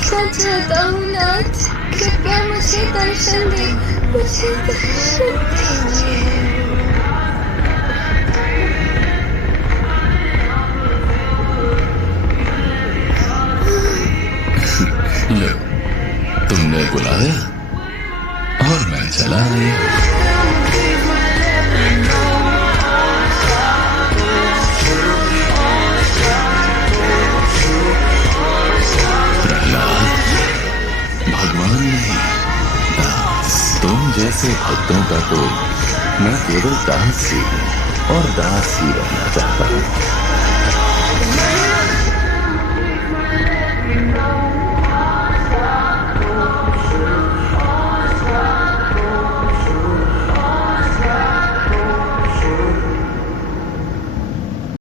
सच चाहता हूँ नाथ, कृपया मुझे दर्शन दे, मुझे दर्शन दे। लो, तुमने बुलाया और मैं चला आया। प्रहलाद, भगवान नहीं, दास। तुम जैसे भक्तों का तो मैं केवल दास ही हूँ और दास ही रहना चाहता हूँ।